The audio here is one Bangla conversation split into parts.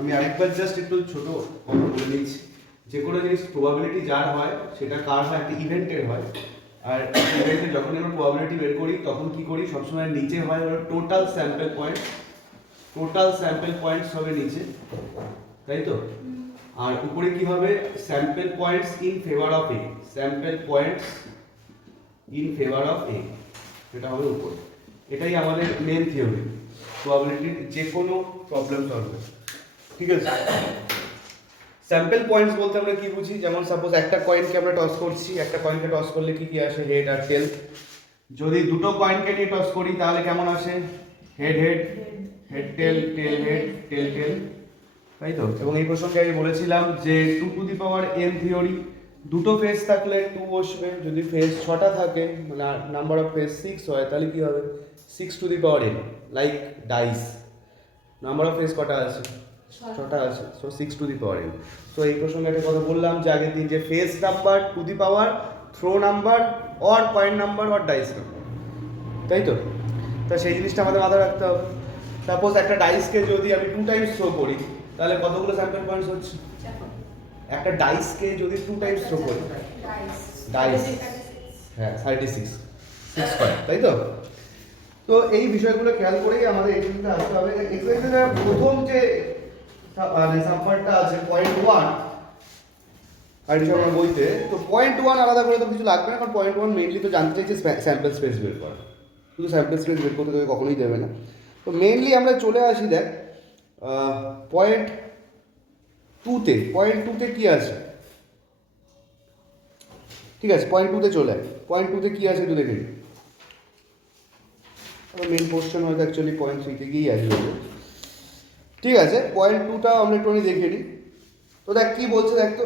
আমি আরেকবার জাস্ট একটু ছোট কথা বলে নিচ্ছি। যে কোনো জিনিস প্রবাবিলিটি যার হয় সেটা কার হয়, একটা ইভেন্টের হয়। আর ইভেন্টে যখন আমরা প্রবাবিলিটি বের করি তখন কি করি, সবসময় নিচে হয় হলো টোটাল স্যাম্পল পয়েন্টস হবে নিচে, তাই তো? আর উপরে কি হবে, sample points in favour of A, sample points in favour of A, এটা হবে উপরে। এটাই আমাদের মেন থিওরি প্রবাবিলিটির যে কোনো প্রবলেম সলভ। ঠিক আছে, স্যাম্পল পয়েন্টস বলতে আমরা কি বুঝি, যেমন সাপোজ একটা কয়েনকে আমরা টস করছি, একটা কয়েনকে টস করলে কি কি আসে, হেড আর টেল। যদি দুটো কয়েনকে নিয়ে টস করি তাহলে কেমন আসে, head head, head tail, tail head, tail tail, তাই তো? এবং এই প্রসঙ্গে আমি বলেছিলাম যে 2n থিওরি, দুটো ফেজ থাকলে 2 বসবে, যদি ফেজ 6টা থাকে মানে নাম্বার অফ ফেজ 6 হয় তাহলে কি হবে 6n, like dice. Number of face কটা আছে, 6টা আছে, সো 6n। তো এই প্রসঙ্গে একটা কথা বললাম যে আগের দিন, যে face number to the power throw number or coin number or dice number, তাই তো? তা সেই জিনিসটা আমাদের মাথায় রাখতে হবে। সাপোজ একটা ডাইসকে যদি আমি 2 টাইমস থ্রো করি তাহলে কতগুলো স্যাম্পল পয়েন্টস হচ্ছে, একটা ডাইসকে যদি 2 টাইমস থ্রো করি, ডাইস, হ্যাঁ 36 6 তাই তো? তো এই বিষয়গুলো খেয়াল করেই আমাদের এক্সারসাইজে আসতে হবে। এক্সারসাইজের প্রথম যে মানে সাম্পারটা আছে 0.1 আর এটা আমরা বলতে, তো 0.1 আলাদা করে তো কিছু লাগবে না, কারণ 0.1 মেইনলি তো জানতে চাইছে স্যাম্পল স্পেস বের করা, শুধু স্যাম্পল স্পেস বের করতে তোকে কখনোই দেবে না। তো মেইনলি আমরা চলে আসি, দেখ 0.2তে কি আছে, ঠিক আছে 0.2তে চলে আয়, 0.2তে কি আছে তুই দেখে নি। মেন কোশ্চেন হয়তো অ্যাকচুয়ালি 0.3তে গিয়েই আসবে, ঠিক আছে 0.2টা আমরা একটু দেখে নিই। তো দেখ কি বলছে, দেখ তো,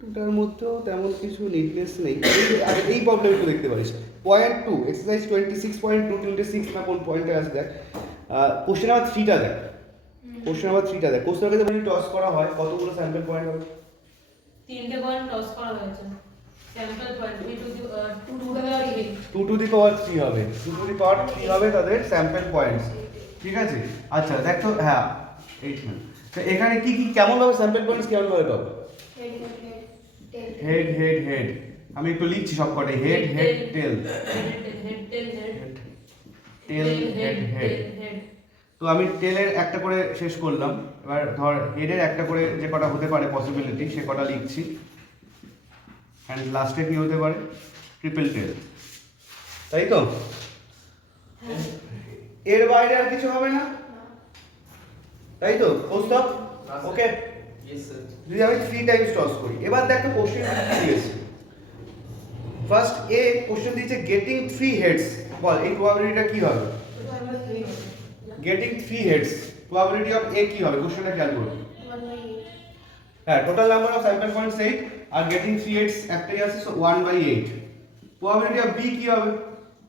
দুটার মধ্যেও তেমন কিছু নিটনেস নেই। এই প্রবলেম একটু দেখতে পারিস, 0.2 এক্সারসাইজ 26.226 না কোন পয়েন্টে আছে দেখ, কোশ্চেন নাম্বার 3টা দেখ, কোশ্চেন নাম্বার 3টা দেখ। কোশ্চেন নাম্বার যদি টস করা হয় কতগুলো স্যাম্পল পয়েন্ট হবে, 3টে পয়েন্ট টস করা হয়েছে, স্যাম্পল পয়েন্ট 2 টু দি পাওয়ার 3 হবে, 2 টু দি পাওয়ার 3 হবে তাদের স্যাম্পল পয়েন্টস, ঠিক আছে? আচ্ছা দেখ তো, হ্যাঁ 8 মিনিট। তো এখানে কি কি কেমন ভাবে স্যাম্পল পয়েন্টস কেমন ভাবে পাবো, হেড হেড হেড, আমি একটু লিখছি সব কটাই, head head tail, tail head head. তো আমি টেলের একটা করে শেষ করলাম, এবার ধর হেডের একটা করে যে কটা হতে পারে পসিবিলিটি সে কটা লিখছি, অ্যান্ড লাস্টে কি হতে পারে, ট্রিপল টেল, তাই তো? এর বাইরে আর কিছু হবে না, তাই তো? প্রস্তাব ওকে? যদি আমি 3 টাইমস টস করি, এবার দেখ তো কোশ্চেন কি দিয়েছে। ফার্স্ট এ কোশ্চেন দিয়েছে গেটিং 3 হেডস, বল এই প্রবাবিলিটিটা কি হবে, getting 3 heads, probability of A কি হবে, কোশ্চেনটা খেয়াল করুন। হ্যাঁ total number of sample points 8 আর গেটিং 3 হেডস একটাই আছে, সো 1/8। প্রবাবিলিটি অফ বি কি হবে,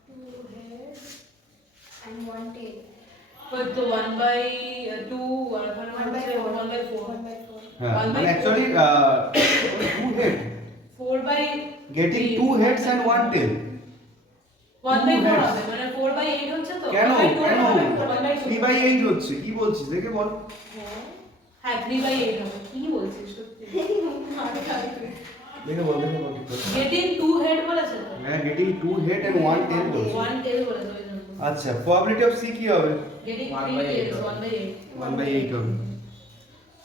2 heads and 1 tail. তো 1/2 1/4 হ্যাঁ মানে actually 2 head, 4/, getting 2 heads and 1 tail, 1/4 হবে মানে 4/8 হচ্ছে তো, কেন 3/8 3/8 হচ্ছে, কি বলছিস দেখে বল। হ্যাঁ 3/8 হবে, কি বলছিস সত্যি, দেখে বল ঠিক করে। গেটিং 2 হেড বলেছে তো, হ্যাঁ গেটিং 2 হেড এন্ড 1 টেল বলছিস। 1 টেল বলেছে ওই জন্য। আচ্ছা প্রবাবিলিটি অফ সি কি হবে, গেটিং 3 টেলস 1/8 1/8 হবে।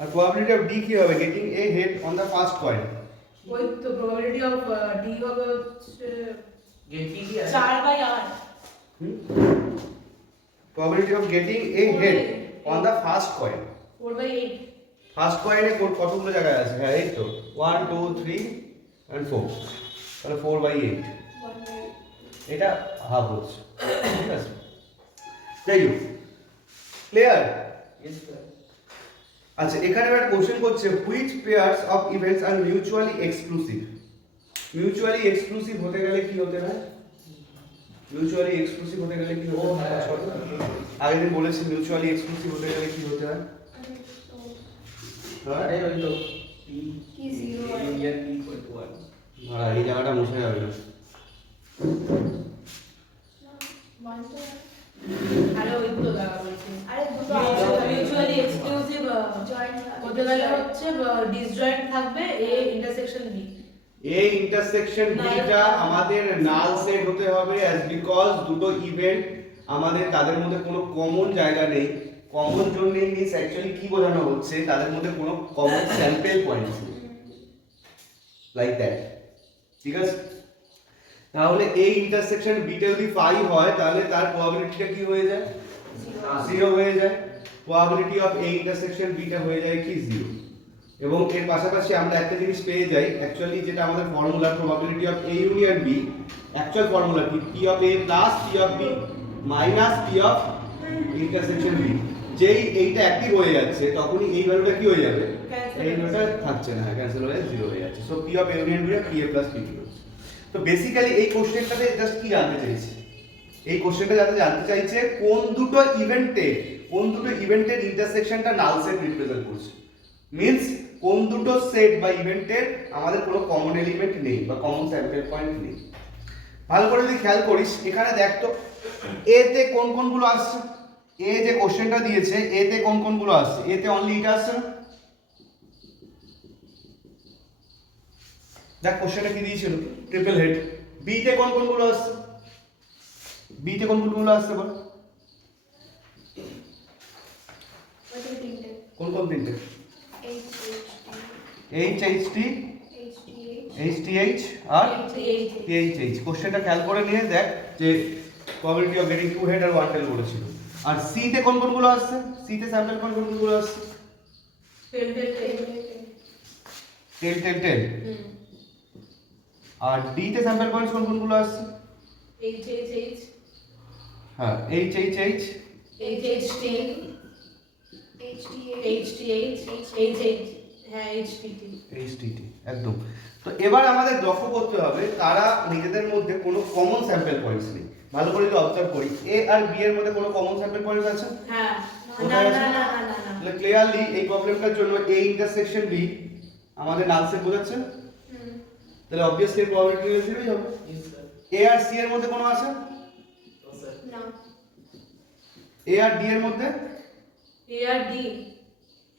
আর প্রবাবিলিটি অফ ডি কি হবে, getting a head on the first coin, ওই তো প্রবাবিলিটি অফ ডি হবে হচ্ছে 4/8 probability of getting a head on the first coin, 4/8 first কয়েনে কতগুলো জায়গায় আছে, হ্যাঁ এই তো 1 2 3 এন্ড 4, তাহলে 4/8, এটা হাফ হচ্ছে, ঠিক আছে? যাই হোক, ক্লিয়ার? আচ্ছা এখানে একটা কোশ্চেন করছে, which pairs of events are mutually exclusive. Mutually exclusive হতে গেলে কি হতে হয়, মিউচুয়ালি এক্সক্লুসিভ হতে গেলে কি হতে হয়, আগের দিন বলেছি মিউচুয়ালি এক্সক্লুসিভ হতে গেলে কি হতে হয়, হ্যাঁ ওই তো কি 0 ইন্ডিয়ান কি করতে পারে, আর এই জায়গাটা মুছে যাবে না, 1 to আরে ওই তো লাগা বলছি আরে দুটো মিউচুয়ালি এক্সক্লুসিভ জয়েন্ট হতে গেলে হচ্ছে ডিসজয়েন্ট থাকবে এ ইন্টারসেকশন বি এই ইন্টারসেকশন বিটা আমাদের নাল সেট হতে হবে অ্যাজ বিকজ দুটো ইভেন্ট আমাদের তাদের মধ্যে কোনো কমন জায়গা নেই। কমন জোন নেই মিন্স অ্যাকচুয়ালি কি বোঝানো হচ্ছে, তাদের মধ্যে কোনো কমন স্যাম্পল পয়েন্টস নেই, লাইক দ্যাট। ঠিক আছে, তাহলে এই ইন্টারসেকশন বিটা যদি পাই হয় তাহলে তার প্রবাবিলিটিটা কি হয়ে যায়? জিরো হয়ে যায়। Probability of A intersection beta হয়ে যায় কি? জিরো। এবং এর পাশাপাশি আমরা একটা জিনিস পেয়ে যাই, অ্যাকচুয়ালি যেটা আমাদের formula probability of A union B, actual formula কি? P of A plus P of B minus P of intersection B. যেই এইটা অ্যাক্টিভ হয়ে যাচ্ছে তখনই এই ভ্যালুটা কি হয়ে যাবে? এই ভ্যালুটা থাকছে না, ক্যান্সেল হয়ে জিরো হয়ে যাচ্ছে। So P of A union B P A plus P B. তো বেসিক্যালি এই কোশ্চেনটাতে জাস্ট কি জানতে চাইছে? এই কোশ্চেনটা জানতে চাইছে কোন দুটো ইভেন্টের ইন্টারসেকশনটা নাল সেট রিপ্রেজেন্ট করছে। মিন্স কোন দুটো সেট বা ইভেন্টের আমাদের কোনো কমন এলিমেন্ট নেই বা কমন স্যাম্পল পয়েন্ট নেই। ভালো করে যদি খেয়াল করিস এখানে দেখ তো এ তে কোন কোনগুলো আসছে। এ যে কোশ্চেনটা দিয়েছে এ তে কোন কোনগুলো আসছে? এ তে অনলি এটা আসছে না? দেখ কোশ্চেনটা কি দিয়েছিল? Triple head. বি তে কোন কোনগুলো আসছে? বি তে কোন কোনগুলো আসছে বল? ওইটা তিনটে কোন কোন তিনটে? H H T H T H আর এইচ এইচ। কোশ্চেনটা খেয়াল করে নিয়ে দেখ যে probability of getting two head আর ওয়ান টেল বলেছিল। আর সি তে কোন কোনগুলো আসছে? সি তে স্যাম্পল কোন কোনগুলো আসছে? টেল টেল টেল। আর ডি তে স্যাম্পল পয়েন্টস কোন কোনগুলো আসছে? হ্যাঁ এইচ এইচ এইচ এইচটিটি একদম। তো এবার আমাদের লক্ষ্য করতে হবে তারা নিজেদের মধ্যে কোনো কমন স্যাম্পল পয়েন্টস নেই। ভালো করে যদি অবজার্ভ করি এ আর বি এর মধ্যে কোনো কমন স্যাম্পল পয়েন্টস আছে? হ্যাঁ কোথায় আছে? তাহলে ক্লিয়ারলি এই প্রবলেমটার জন্য এ ইন্টারসেকশন বি আমাদের নাল সেট বোঝাচ্ছে। তাহলে অবভিয়াসলি প্রবাবিলিটি জিরোই হবে। এ আর সি এর মধ্যে কোনো আছে? না এ আর ডি এর মধ্যে এ আর ডি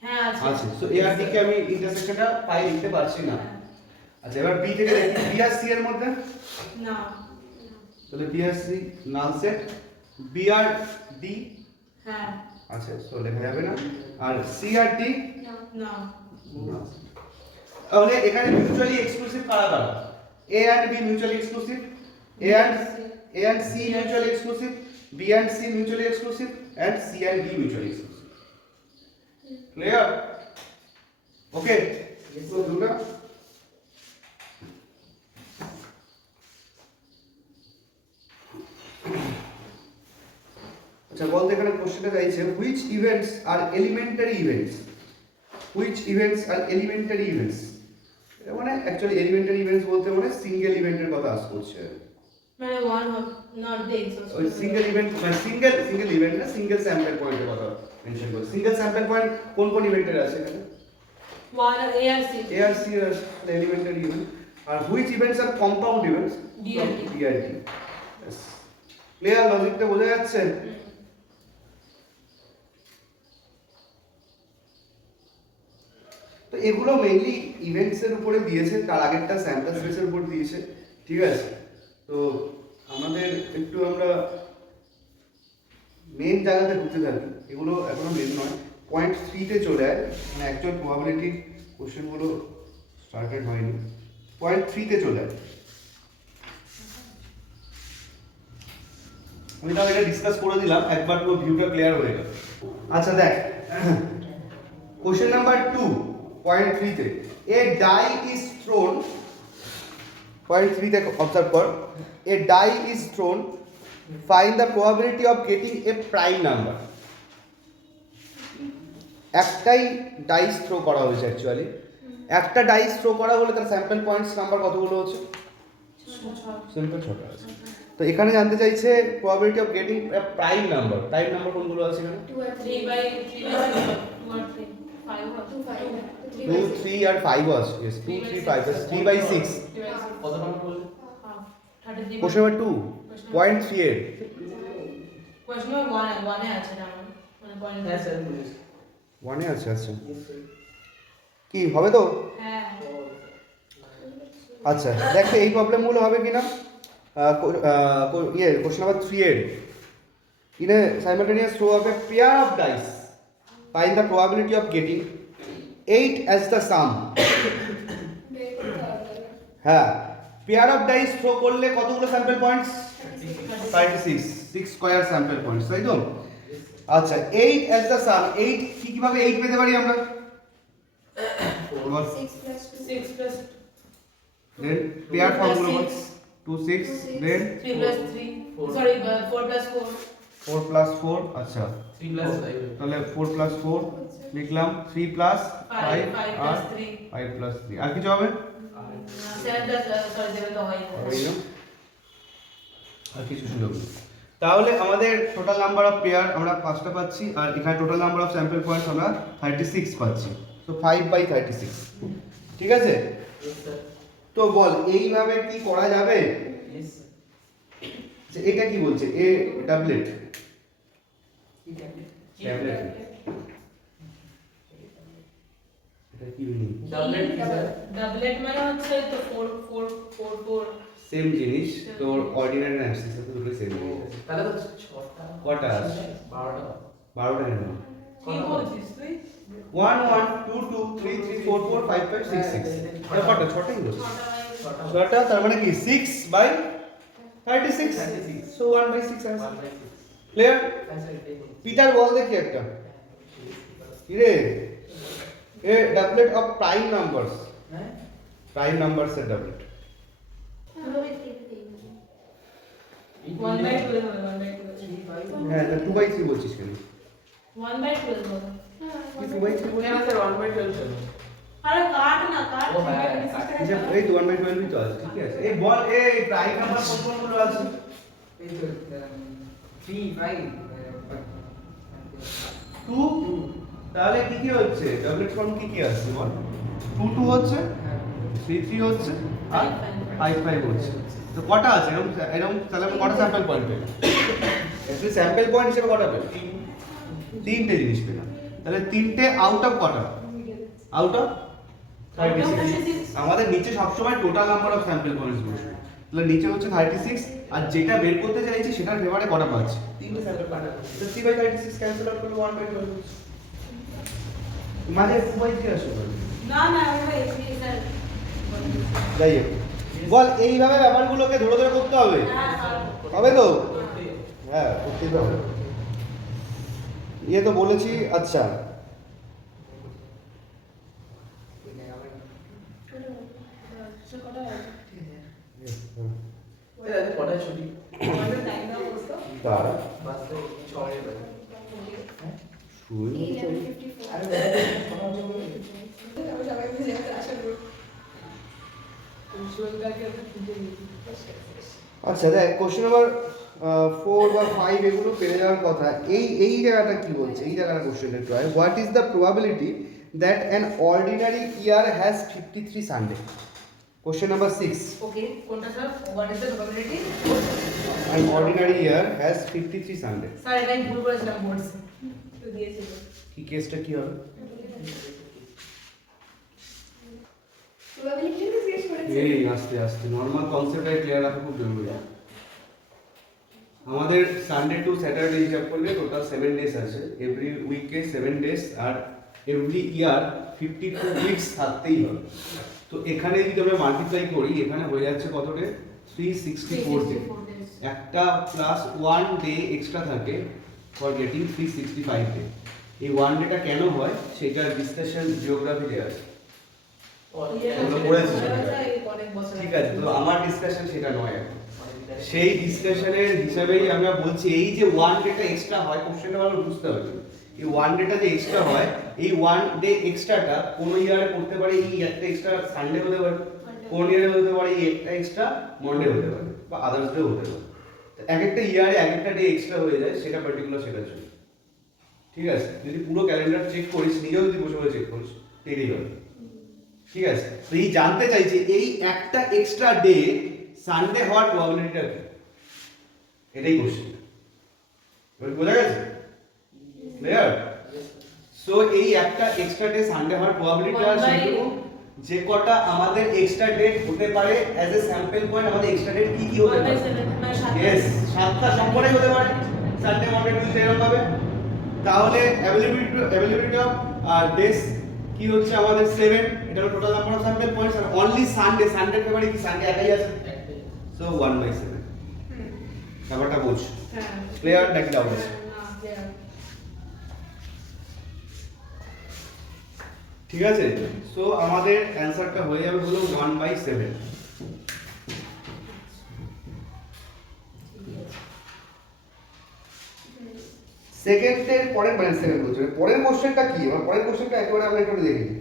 হ্যাঁ আছে আছে। সো এ আর ডি কে আমি ইন্টারসেকশনটা পাই লিখতে পারছি না। আচ্ছা এবার বি থেকে দেখি বি আর সি এর মধ্যে না তাহলে বি আর সি নাল সেট। বি আর ডি হ্যাঁ আচ্ছা সো লেখা যাবে না। আর সি আর ডি না তাহলে এখানে মিউচুয়ালি এক্সক্লুসিভ কারা কারা? A and B mutually exclusive, A and C mutually exclusive, B and C mutually exclusive and C and D mutually exclusive. Clear? Okay তো দুটো আচ্ছা বলতে এখানে কোশ্চেনটা চাইছে which events are elementary events, which events are elementary events। এটা মানে অ্যাকচুয়ালি এলিমেন্টারি ইভেন্টস বলতে মানে সিঙ্গেল ইভেন্টের কথা আস করছে। মানে ওয়ান নট দ্য ওই সিঙ্গেল ইভেন্ট মানে সিঙ্গেল ইভেন্ট না সিঙ্গেল স্যাম্পল পয়েন্টের কথা মেনশন করছে। সিঙ্গেল স্যাম্পল পয়েন্ট কোন কোন ইভেন্টের আছে এখানে? ওয়ান এ আর সি আর এলিমেন্টারি ইভেন্ট। আর which events are compound events? DRT। DRT। Clear লজিকটা বোঝা যাচ্ছে? তো এগুলো মেইনলি ইভেন্টস এর উপরে দিয়েছে, তার আগেরটা স্যাম্পল স্পেসের উপর দিয়েছে। ঠিক আছে, তো আমাদের একটু আমরা মেন জায়গাতে ঢুকতে থাকি। এগুলো এখনো মেন নয়, পয়েন্ট 3 তে চলে আয়, মানে অ্যাকচুয়াল প্রবাবিলিটি কোশ্চেনগুলো স্টার্টেড হয়নি। পয়েন্ট 3 তে চলে আয়। আমি তাহলে এটা ডিসকাস করে দিলাম, একবার পুরো ভিউটা ক্লিয়ার হয়ে গেল। আচ্ছা দেখ কোশ্চেন নাম্বার 2 পয়েন্ট 3 তে a die is thrown, point 3 তে অবজার্ভ কর, a die is thrown, find the probability of getting a prime number. একটাই ডাইস থ্রো করা হয়েছে অ্যাকচুয়ালি, একটা ডাইস থ্রো করা হলে তার স্যাম্পল পয়েন্টস নাম্বার কতগুলো হচ্ছে? সিম্পল 6টা আছে। তো এখানে জানতে চাইছে probability of getting a prime number. Prime number কোনগুলো আছে এখানে? 2 আর 3 বাই 2 আর 3 5 2 5 2 3 আর 5 আছে। यस 2 3 5 3/6 কত নাম্বার বললে? কোশ্চেন নাম্বার 2 পয়েন্ট 3 এর কোশ্চেন নাম্বার 1 এ আছে না মানে পয়েন্ট হ্যাঁ স্যার বলিস ওয়ানে আছে আচ্ছা ইয়েস স্যার কি হবে তো হ্যাঁ আচ্ছা দেখো এই প্রবলেমগুলো হবে কিনা কোশ্চেন নাম্বার 3 এর in a simultaneous throw of a pair of dice find the probability of getting 8 as the sum হ্যাঁ পেয়ার অফ ডাইস থ্রো করলে কতগুলো sample points 36 6 square sample points তাই তো আচ্ছা 8 as the sum 8 কিভাবে 8 পেতে পারি আমরা 6 plus 2. 6 plus then pair Two plus formula six. 2 6 then 3 plus 3 Four. sorry 4 plus 4 4 plus 4 আচ্ছা 3 plus 5 তাহলে 4 plus 4 লিখলাম 3 plus 5 5 আর plus 3 5 plus 3 আর কিছু হবে 7 plus sorry 7 তো হয় হবে না আর কিছু সুযোগ নেই তাহলে আমাদের টোটাল নাম্বার অফ পেয়ার আমরা 5টা পাচ্ছি আর এখানে total number of sample points আমরা 36 পাচ্ছি তো 5/36 ঠিক আছে ইয়েস স্যার তো বল এইভাবে কি করা যাবে ইয়েস যে এটা কি বলছে এ ডাবলেট ট্যাবলেট এটা কি মিনিং ডাবলেট কি স্যার ডাবলেট মানে হচ্ছে তো 4 4 4 4 সেম জিনিস তোর অর্ডিনারি অ্যানালিসিস তো দুটো সেম জিনিস তাহলে তো 6টা কটা আছে? 12টা 12টা কেন কি বলছিস তুই 1 1 2 2 3 3 4 4 5 5 6 6 আর কটা ছটাই হলো ছটা তার মানে কি 6 বাই 36 সো 1 বাই 6 আছে 1/6 ক্লিয়ার হ্যাঁ স্যার এটাই বলছি। পিটার বল দেখি একটা কি রে এ ডাবলেট অফ প্রাইম নাম্বারস হ্যাঁ প্রাইম নাম্বারস এর ডাবলেট one by 12 হবে 1 by 12 হ্যাঁ তা 2 বাই 3 বলছিস কেন 1 by 12 হবে কি 2 বাই 3 বলছিস কেন স্যার 1/12 কেন আরে কাট না কাট ও হ্যাঁ, কাট। এই তো 1 বাই 12 ই তো আছে ঠিক আছে এই বল এই প্রাইম নাম্বার কোনগুলো আছে এই তো 3 5 2 তাহলে কি কি হচ্ছে ডাবলেট ফর্ম কি কি আছে বল 2 2 হচ্ছে 3 3 হচ্ছে আর 5 5 হচ্ছে তো কটা আছে এরকম এরকম তাহলে আমরা কটা স্যাম্পল পয়েন্ট পেলাম অ্যাকচুয়ালি স্যাম্পল পয়েন্ট হিসেবে কটা পেলাম তিনটে জিনিস পেলাম তাহলে তিনটে আউট অফ কটা আউট অফ 36 আমাদের নিচে সবসময় total number of sample points বসবে তাহলে নিচে হচ্ছে 36 আর যেটা বের করতে চাইছি সেটার ফেভারে কটা পাচ্ছি তিনটে স্যাম্পল পাচ্ছি তো 3/36 ক্যান্সেল আউট করলে 1/12 মাঝে 2/3 আসবে না না আমরা এসে স্যার যাই হোক বল এইভাবে ব্যাপারগুলোকে ধরে ধরে করতে হবে হবে তো হ্যাঁ করতেই তো হবে ইয়ে তো বলেছি আচ্ছা কটায় ছুটি আমাদের টাইম দাও বলতো তারা বাসে 6 বাজে শুই 11:54. আরে কটা হচ্ছে বলে সবাই মিলে আসলে আচ্ছা দেখ কোশ্চেন নাম্বার 4 বা 5 এগুলো পেরে যাওয়ার কথা এই জায়গাটা কি বলছে এই জায়গাটা কোশ্চেনের try what is the probability that an ordinary year has 53 Sunday question number 6 ওকে কোনটা sir what is the probability an ordinary year has 53 Sunday sir এটাই ভুল করেছিলাম বোর্ডস তো দিয়েছিল কি কেসটা কি হবে probability জিজ্ঞেস করেছে এই আস্তে আস্তে নরমাল কনসেপ্টটাই ক্লিয়ার রাখা খুব জরুরি আমাদের সানডে টু স্যাটারডে হিসাব করলে টোটাল 7 ডেজ আছে এভরি উইকে 7 ডেজ আর এভরি ইয়ার 52 উইকস থাকতেই হবে তো এখানে যদি আমরা মাল্টিপ্লাই করি এখানে হয়ে যাচ্ছে কত ডে 364 ডে একটা প্লাস 1 ডে এক্সট্রা থাকে ফর গেটিং 365 ডে এই 1 ডেটা কেন হয় সেটার ডিসকাশন জিওগ্রাফি দেওয়া আছে আমরা পড়েছি সেটা। ঠিক আছে তো আমার ডিসকাশন সেটা নয় এখন সেই ডিসকাশনের হিসাবেই আমরা বলছি এই যে 1 ডেটা এক্সট্রা হয় কোশ্চেনটা ভালো বুঝতে হবে এই 1 ডেটা যে এক্সট্রা হয় এই 1 ডে এক্সট্রাটা কোন ইয়ারে করতে পারে এই একটা এক্সট্রা সানডে হতে পারে কোন ইয়ারে হতে পারে এই একটা এক্সট্রা মন্ডে হতে পারে বা আদার্স ডে হতে পারে তো এক একটা ইয়ারে এক একটা ডে এক্সট্রা হয়ে যায় সেটা পার্টিকুলার সেটার জন্য ঠিক আছে যদি পুরো ক্যালেন্ডার চেক করিস নিজেও যদি বসে বসে চেক করিস এটাই হবে ঠিক আছে তো এই জানতে চাইছে এই একটা এক্সট্রা ডে সানডে হওয়ার প্রবাবিলিটিটা কি এটাই কোশ্চেন এবার বোঝা গেছে? ক্লিয়ার? সো এই একটা এক্সট্রা ডে সানডে হওয়ার প্রবাবিলিটি One আছে by- সেটুকু যে কটা আমাদের এক্সট্রা ডেট হতে পারে অ্যাজ এ স্যাম্পল পয়েন্ট আমাদের এক্সট্রা ডেট কি কি হতে 1 by পারে 7 মানে 7 ইয়েস সাতটা সবকটাই হতে পারে সানডে মন্ডে টিউসডে এরকম হবে তাহলে অ্যাভেলেবিলিটি অফ ডেস কি হচ্ছে আমাদের 7 এটা হলো total number of sample points আর অনলি সানডে ফেভারিট কি সানডে একাই আছে সো 1/7 ব্যাপারটা বুঝছো হ্যাঁ ক্লিয়ার নাকি ডাউট আছে না ক্লিয়ার ঠিক আছে সো আমাদের অ্যানসারটা হয়ে যাবে হলো 1/7 সেকেন্ডের পরের মানে সেকেন্ড বলছো পরের কোশ্চেনটা কি আমার পরের কোশ্চেনটা একেবারে আমরা একটু দেখে নিই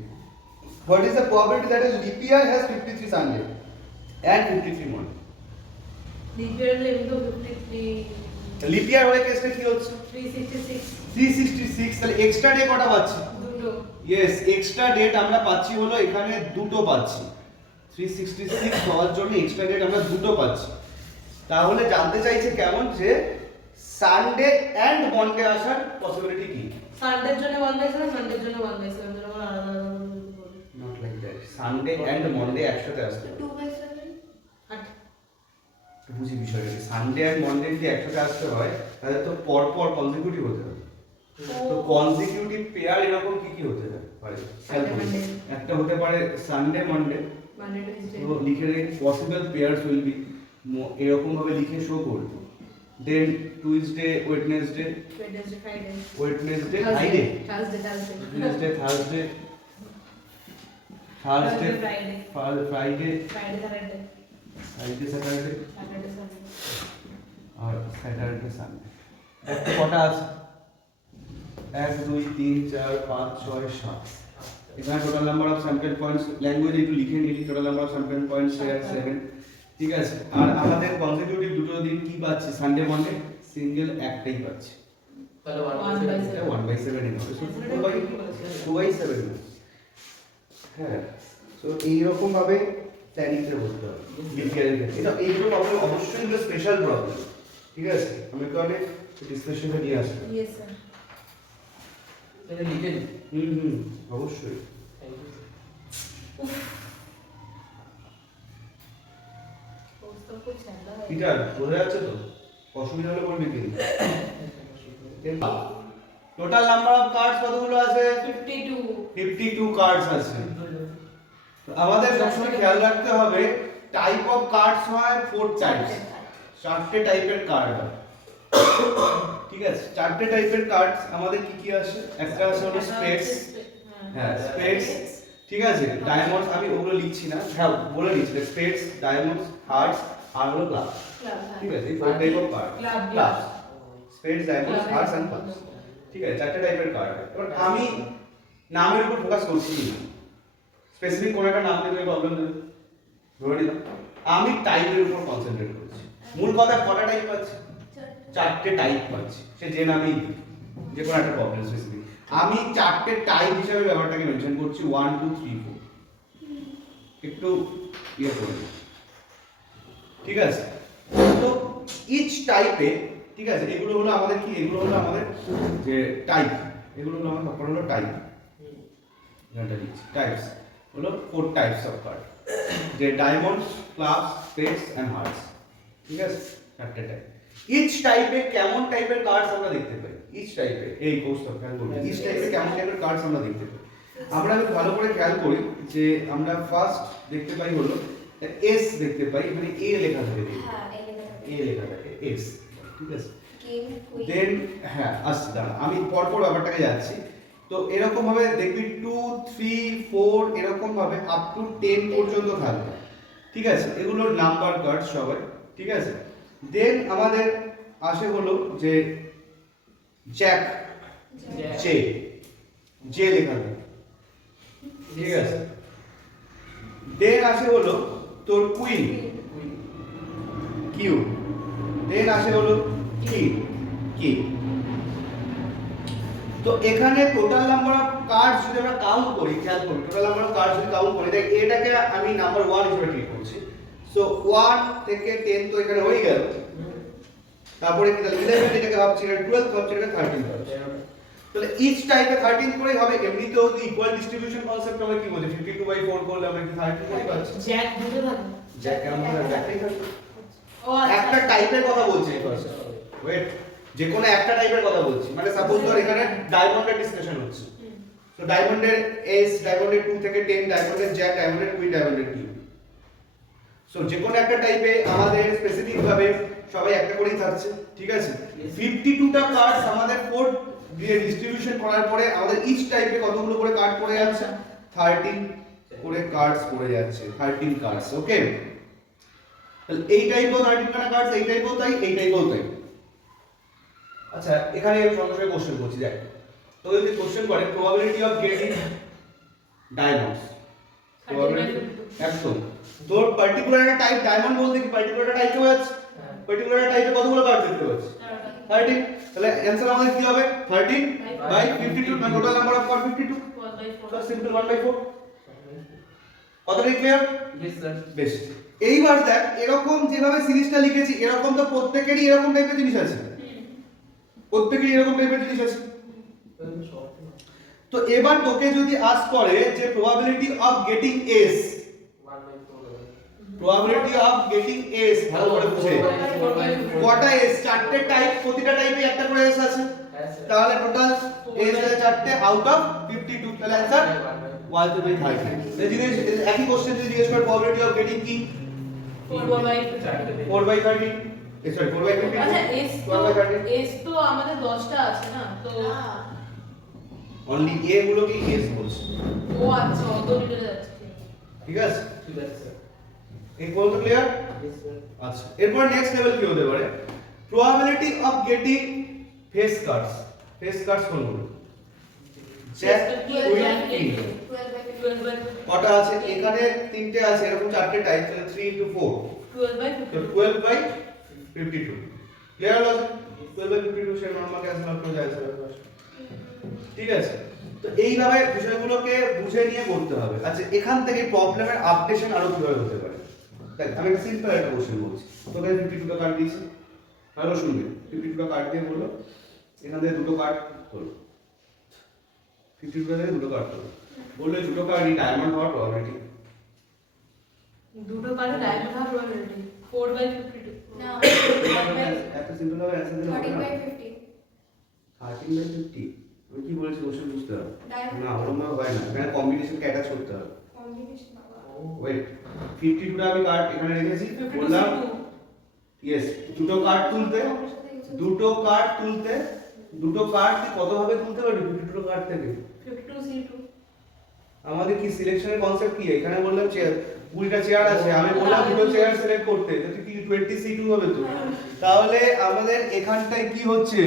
what is the probability that a leap year has 53 Sunday and 53 Monday লিপিয়ারলে কিন্তু 53 লিপ ইয়ার হলে কেসটা কি হচ্ছে 366 366 তাহলে এক্সট্রা ডে কটা পাচ্ছি দুটো ইয়েস এক্সট্রা ডেট আমরা পাচ্ছি হলো এখানে দুটো পাচ্ছি 366 হওয়ার জন্য এক্সট্রা ডেট আমরা দুটো পাচ্ছি তাহলে জানতে চাইছে কেমন যে সানডে এন্ড মন্ডে আসার পসিবিলিটি কি সানডের জন্য 1 by 7 মানডের জন্য 1 by 7 এর আলাদা আলাদা বলবো not like that Sunday and Monday একসাথে আসতে হবে 2 by 7. আট একটু বুঝি বিষয়টা সানডে এন্ড মন্ডে যদি একসাথে আসতে হয় তাহলে তো পর পর কনজিকিউটিভ হতে হবে তো কনজিকিউটিভ পেয়ার এরকম কি কি হতে পারে খেয়াল করুন। একটা হতে পারে সানডে মন্ডে মানডে টিউসডে তো লিখে রেখে পসিবল পেয়ারস উইল বি এরকম ভাবে লিখে শো করব then Tuesday Wednesday Wednesday Friday Wednesday Friday Thursday Wednesday Thursday Thursday Friday Friday Friday Saturday Friday Saturday Saturday Sunday আর স্যাটারডে সানডে একটা কটা আছে 1 2 3 4 5 6 7 এখানে total number of sample points language একটু লিখে নিলি total number of sample points 7 ঠিক আছে আর আমাদের কনজিকিউটিভ দুটো দিন কি পাচ্ছি সানডে মন্ডে সিঙ্গেল একটাই পাচ্ছি তাহলে 1/7 এর হবে সো 2/7 হ্যাঁ সো এইরকম ভাবে প্ল্যানিংটা করতে হবে লিপিয়ারের ক্ষেত্রে এটা এইগুলো প্রবলেম অবশ্যই এগুলো স্পেশাল প্রবলেম ঠিক আছে আমি তো অনেক ডিসকাশনে নিয়ে আসবো ইয়েস স্যার এটা লিখে দিই অবশ্যই পোস্ট তো খুব ঠান্ডা হয় পিটার বোঝা যাচ্ছে তো অসুবিধা হলে বলবি কিন্তু টোটাল নাম্বার অফ কার্ডস কতগুলো আছে 52 52 কার্ডস আছে তো আমাদের সবসময় খেয়াল রাখতে হবে টাইপ অফ কার্ডস হয় 4 টাইপস চারটে টাইপের কার্ড হয় ঠিক আছে চারটে টাইপের কার্ডস আমাদের কি কি আছে একটা আছে হলো স্পেডস হ্যাঁ স্পেডস ঠিক আছে ডায়মন্ডস আমি ওগুলো লিখছি না হ্যাঁ বলে দিচ্ছি স্পেডস ডায়মন্ডস হার্টস আর হলো ক্লাব ঠিক আছে এই 4 type of card club spades diamonds hearts and club ঠিক আছে চারটে টাইপের কার্ড এবার আমি নামের উপর ফোকাস করছি না স্পেসিফিক কোন একটা নাম নিয়ে প্রবলেম নেই ধরে নিলাম আমি টাইপের উপর কনসেন্ট্রেট করছি মূল কথা কটা টাইপ পাচ্ছি চারটে টাইপ পাচ্ছি সে যে নামেই দিক, যে কোনো একটা প্রবলেম স্পেসিফিক আমি চারটে টাইপ হিসেবে ব্যাপারটাকে মেনশন করছি 1 2 3 4 একটু ইয়ে করে দিই। ঠিক আছে তো ইচ টাইপে ঠিক আছে এগুলো হলো আমাদের কি এগুলো হলো আমাদের যে টাইপ এগুলো হলো আমাদের সবকটা হলো টাইপ এটা লিখছি টাইপস হলো 4 টাইপস অফ কার্ড যে diamonds clubs spades and hearts ঠিক আছে চারটে টাইপ ইচ টাইপে কেমন টাইপের কার্ডস আমরা দেখতে পাই ইচ টাইপে এই কোর্সটা খেয়াল করুন ইচ টাইপে কেমন টাইপের কার্ডস আমরা দেখতে পাই আমরা যদি ভালো করে খেয়াল করি যে আমরা ফার্স্ট দেখতে পাই হলো এস দেখতে পাই মানে এ লেখা থাকে হ্যাঁ, এই লেখা থাকে। এ লেখা থাকে এস ঠিক আছে King, queen. দেন হ্যাঁ আসছে দাঁড়া আমি পরপর ব্যাপারটাকে যাচ্ছি তো এরকম ভাবে দেখবি 2 3 4 এরকম ভাবে আপ টু 10 পর্যন্ত থাকবে ঠিক আছে এগুলোর নাম্বার কার্ড সবাই ঠিক আছে দেন আমাদের আসে হলো যে জ্যাক জে জে লেখা থাকে ঠিক আছে দেন আসে হলো তোর কুইন কিউ দেন আসে হলো কি কি তো এখানে টোটাল নাম্বার অফ কার্ডস যদি আমরা কাউন্ট করি খেয়াল করি টোটাল নাম্বার অফ কার্ডস যদি কাউন্ট করি দেখ এটাকে আমি নাম্বার 1 হিসেবে ট্রিট করছি সো 1 থেকে 10 তো এখানে হয়ে গেল তারপরে কি তাহলে 11 এটাকে ভাবছি, এটা 12 ভাবছি, এটা 13 ভাবছি। তাহলে ইচ টাইপে 13 করেই হবে। এমনিতেও তো ইকুয়াল ডিস্ট্রিবিউশন কনসেপ্ট আমরা কি বলি, 52/4 করলে আমরা কি 13 করেই পাচ্ছি। জ্যাক দুটো থাকে। জ্যাক কেমন হবে, জ্যাকটাই থাকবে। ও আচ্ছা। একটা টাইপের কথা বলছি ফার্স্ট, ওয়েট, যে কোনো একটা টাইপের কথা বলছি। মানে সাপোজ ধর এখানে ডায়মন্ডের ডিসকাশন হচ্ছে, তো ডায়মন্ডের এস, ডায়মন্ডের 2 থেকে 10, ডায়মন্ডের জ্যাক, ডায়মন্ডের কুইন, ডায়মন্ডের কিউ। সো যে কোনো একটা টাইপে আমাদের স্পেসিফিক ভাবে সবাই একটা করেই থাকছে, ঠিক আছে। 52টা কার্ডস আমাদের 4 দিয়ে ডিস্ট্রিবিউশন করার পরে আমাদের ইচ টাইপে কতগুলো করে কার্ড পড়ে যাচ্ছে, 13 করে কার্ডস পড়ে যাচ্ছে, 13 কার্ডস। ওকে, তাহলে এই টাইপও 13 খানা কার্ডস, এই টাইপও তাই, এই টাইপও তাই। আচ্ছা, এখানে আমি সরাসরি কোশ্চেন করছি, দেখ তো যদি কোশ্চেন করে probability of getting diamonds, probability একদম তোর পার্টিকুলার একটা টাইপ ডায়মন্ড বলতে কি পার্টিকুলার একটা টাইপে আছে, পার্টিকুলার একটা টাইপে কতগুলো কার্ড দেখতে পাচ্ছি, 13। তাহলে অ্যানসার আমাদের কি হবে, 13/52, মানে total number of card 52। So simple 1/4। কতটা ক্লিয়ার? Yes sir. বেশ, এইবার দেখ এরকম যেভাবে সিরিজটা লিখেছি এরকম তো প্রত্যেকেরই এরকম টাইপের জিনিস আছে, প্রত্যেকেরই এরকম টাইপের জিনিস আছে। তো এবার তোকে যদি আস্ক করে যে probability of getting S, probability of getting S ভালো করে বুঝে, কটা এস, চারটে টাইপ, প্রতিটা টাইপে একটা করে এস আছে, তাহলে টোটাল এস আছে চারটে আউট অফ 52। তাহলে অ্যানসার 1/30। যদি একই কোশ্চেন যদি জিজ্ঞেস করে প্রবাবিলিটি অফ গেটিং কি, 4/30, সরি 4/52, আচ্ছা এস 1/30। তো আমাদের 10টা আছে না, তো অনলি এ গুলো কি এস বলছে, ও আচ্ছা অত ডিটেইলে যাচ্ছে। ঠিক আছে। ঠিক আছে স্যার। এই বলতো ক্লিয়ার? Yes sir. আচ্ছা, এরপর নেক্সট লেভেল কি হতে পারে, probability of getting face cards. Face cards কোনগুলো, জ্যাক, কুইন, কিং। 12/12 কটা আছে এখানে, তিনটে আছে, এরকম চারটে টাইপ, তাহলে 3 into 4, তো 12/52। ক্লিয়ার হলো? 12/52 সে নরমাল ক্যান্সেল আউট হয়ে যায় স্যার, ঠিক আছে। তো এইভাবে বিষয়গুলোকে বুঝে নিয়ে করতে হবে। আচ্ছা, এখান থেকে প্রবলেমের আপডেশন আরো কিভাবে হতে পারে, দেখ আমি একটা সিম্পল একটা কোশ্চেন বলছি, তোকে 52টা কার্ড দিয়েছি, ভালো শুনবে, 52টা কার্ড দিয়ে বললো এখান থেকে দুটো কার্ড হলো, 52টা থেকে দুটো কার্ড হলো, বললে দুটো কার্ডই ডায়মন্ড হওয়ার প্রবাবিলিটি, দুটো কার্ড ডায়মন্ড হওয়ার প্রবাবিলিটি 4/52 না, একটা সিম্পল ভাবে অ্যানসার দিলে হবে না। 13/50 13/50 আমি কি বলেছি কোশ্চেন বুঝতে হবে Diamond. না, ওরকম ভাবে হয় না, এখানে কম্বিনেশনকে অ্যাটাচ করতে হবে। কম্বিনেশন বাবা। ওয়েট, 52টা আমি কার্ড এখানে রেখেছি, বললাম ইয়েস, দুটো কার্ড তুলতে, দুটো কার্ড তুলতে, দুটো কার্ড তুই কত ভাবে তুলতে পারবি 52টা কার্ড থেকে? 52C2 আমাদের কি সিলেকশনের কনসেপ্ট কি, এখানে বললাম চেয়ার, 20টা চেয়ার আছে, আমি বললাম দুটো চেয়ার সিলেক্ট করতে, তো তুই কি 20C2 হবে তো? তাহলে আমাদের এখানটায় কি হচ্ছে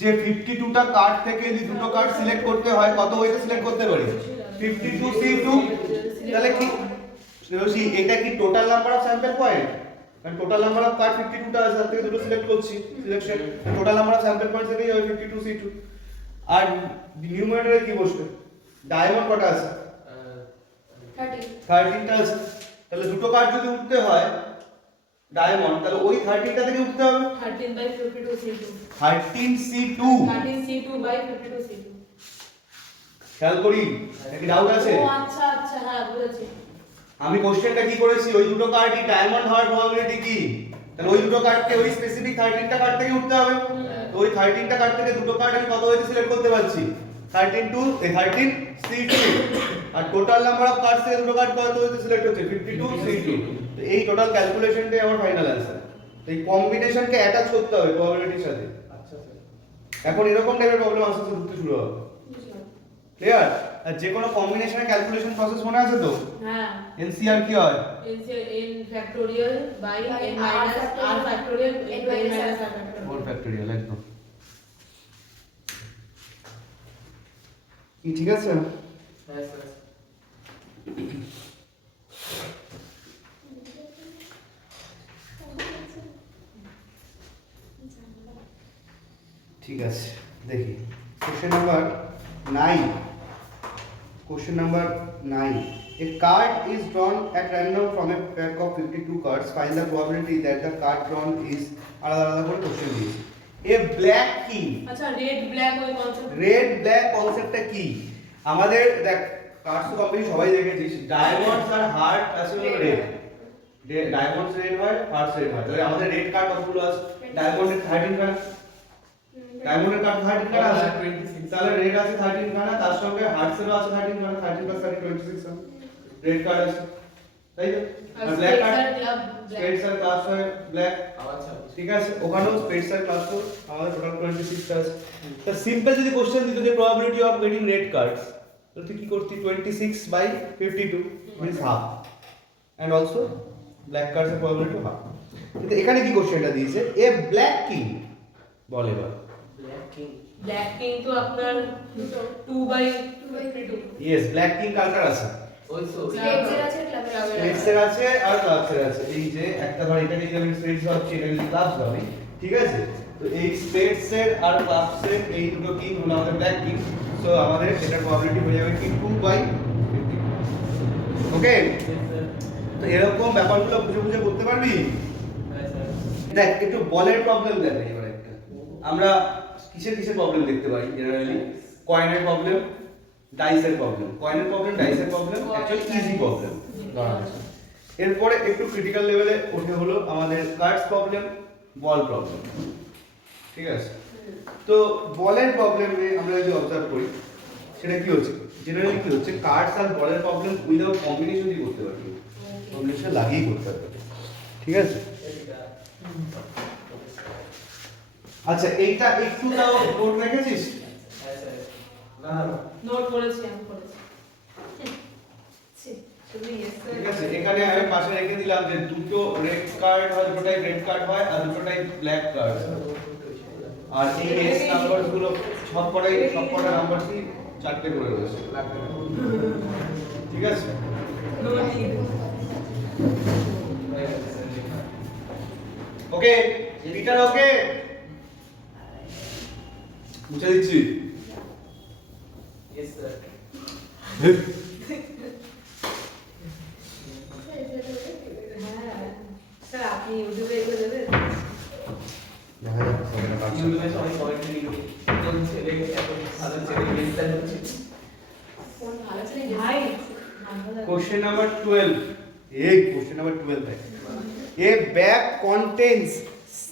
যে 52টা কার্ড থেকে যদি দুটো কার্ড সিলেক্ট করতে হয় কত ওয়েতে সিলেক্ট করতে পারি, 52C2। তাহলে কি রোশি, এটা কি total number of sample point, কারণ টোটাল নাম্বার অফ কার্ড 52টা আছে, তার থেকে দুটো সিলেক্ট করছি, selection total number of sample points থেকেই হবে 52C2। আর নিউমারেটরে কি বসবে, ডায়মন্ড কটা আছে, 13টা আছে, তাহলে দুটো কার্ড যদি উঠতে হয় ডায়মন্ড, তাহলে ওই 13টা থেকে উঠতে হবে 13/52C2 13C2। 13C2/52C2 খেয়াল করি নাকি ডাউট আছে? ও আচ্ছা আচ্ছা, হ্যাঁ বুঝেছি। আমি কোশ্চেনটা কি করেছি, ওই দুটো কার্ডই ডায়মন্ড হওয়ার প্রবাবিলিটি কি, তাহলে ওই দুটো কার্ডকে ওই স্পেসিফিক 13টা কার্ড থেকে উঠতে হবে, তো ওই 13টা কার্ড থেকে দুটো কার্ড আমি কত ওয়েতে সিলেক্ট করতে পারছি, 13C2, আর টোটাল নাম্বার অফ কার্ডস থেকে দুটো কার্ড কত ওয়েতে সিলেক্ট হচ্ছে 52C2। তো এই টোটাল ক্যালকুলেশনটাই আমার ফাইনাল অ্যানসার। এই কম্বিনেশনকে অ্যাটাচ করতে হবে প্রবাবিলিটির সাথে। আচ্ছা স্যার। এখন এরকম টাইপের প্রবলেম আস্তে আস্তে ঘুরতে শুরু হবে, ক্লিয়ার? আর যে কোনো কম্বিনেশনের ক্যালকুলেশন প্রসেস মনে আছে তো, হ্যাঁ এনসিআর কি হয়, n factorial by n minus r factorial into n minus r factorial 4 factorial, একদম কি ঠিক আছে? হ্যাঁ স্যার। ঠিক আছে, দেখি question number 9, question number 9 A card is drawn at random from a pack of 52 cards. Find the probability that the card drawn is আলাদা আলাদা করে কোশ্চেন দিয়েছে। A black king, আচ্ছা রেড ব্ল্যাক ওই কনসেপ্ট রেড ব্ল্যাক কনসেপ্টটা কি? আমাদের দেখ কার্ডস তো কমপ্লিট সবাই দেখেছিস, ডায়মন্ডস আর হার্ট আছে হলো রেড। ডায়মন্ডস রেড হয়, হার্টস রেড হয়। তাহলে আমাদের রেড কার্ড কতগুলো আছে? ডায়মন্ডের 13 খানা, ডায়মন্ডের কার্ড 13 খানা আছে, 26 তাহলে রেড আছে 13 খানা, তার সঙ্গে হার্টসেরও আছে 13 খানা, 13 + 13 26 খানা রেড কার্ড আছে, তাই তো? আর ব্ল্যাক কার্ড স্পেডস আর ক্লাস হয় ব্ল্যাক, আচ্ছা ঠিক আছে? ওখানেও স্পেডস আর ক্লাস তো আমাদের টোটাল 26 টা আছে। তো সিম্পল যদি কোশ্চেন দিত যে probability of getting red cards, তাহলে তুই কি করতি? 26/52 means half, and also black cards এর প্রবাবিলিটি হাফ। কিন্তু এখানে কি কোশ্চেনটা দিয়েছে? এ ব্ল্যাক কিং, বল এবার। ব্ল্যাক কিং তো আপনার 2/52 ইয়েস, ব্ল্যাক কিং কালকার আছে, ওইসো স্টেজের আছে ক্লাবের স্পেডসের আছে আর ক্লাবসের আছে। এই যে একটা ধর এটাকে যদি আমি স্পেডস ভাবছি, এটা যদি ক্লাবস ভাবি, ঠিক আছে? তো এই স্পেডসের আর ক্লাবসের এই দুটো কিং হলো আমাদের ব্ল্যাক কিং। সো আমাদের এটার প্রবাবিলিটি হয়ে যাবে কি 2/50। ওকে, তো এরকম ব্যাপারগুলো বুঝে বুঝে করতে পারবি। দেখ একটু বলের প্রবলেম দেখ এবার একটা। আমরা কিসের কিসের প্রবলেম দেখতে পাই জেনারেলি? কয়েনের প্রবলেম, ডাইসের প্রবলেম। কয়েনের প্রবলেম, ডাইসের প্রবলেম অ্যাকচুয়ালি ইজি প্রবলেম ধরা হচ্ছে। এরপরে একটু ক্রিটিক্যাল লেভেলে ওঠে হলো আমাদের কার্ডস প্রবলেম, বল প্রবলেম, ঠিক আছে? তো বলের প্রবলেমে আমরা যদি অবজার্ভ করি, সেটা কি হচ্ছে? জেনারেলি কি হচ্ছে, কার্ডস আর বলের প্রবলেম উইদাউট কম্বিনেশন দিয়ে করতে পারবি, কম্বিনেশন লাগিয়েই করতে পারবি, ঠিক আছে? আচ্ছা, এইটা একটু তাও নোট রেখেছিস? নোট করেছি আমি করেছি তুমি ইয়েস ঠিক আছে, এখানে আমি পাশে রেখে দিলাম যে দুটো রেড কার্ড হয়, দুটোটাই রেড কার্ড হয় আর দুটোটাই ব্ল্যাক কার্ড। আর এই এস নাম্বারস গুলো সবকটা নাম্বারসই 4টে করে রয়েছে, ঠিক আছে? নোট দিয়ে ওকে, পিটার ওকে, মুছে দিচ্ছি। Yes, sir. হ্যাঁ স্যার আপনি ইউটিউবে এগুলো দেবেন? দেখা যাক কতটা কাজ ইউটিউবে সবাই কমেন্ট লিখবে কোন ছেলে এখন ভালো ছেলে লিস্টার হচ্ছে কোন ভালো ছেলে ভাই Question number 12. Hey, question number 12 है. A bag contains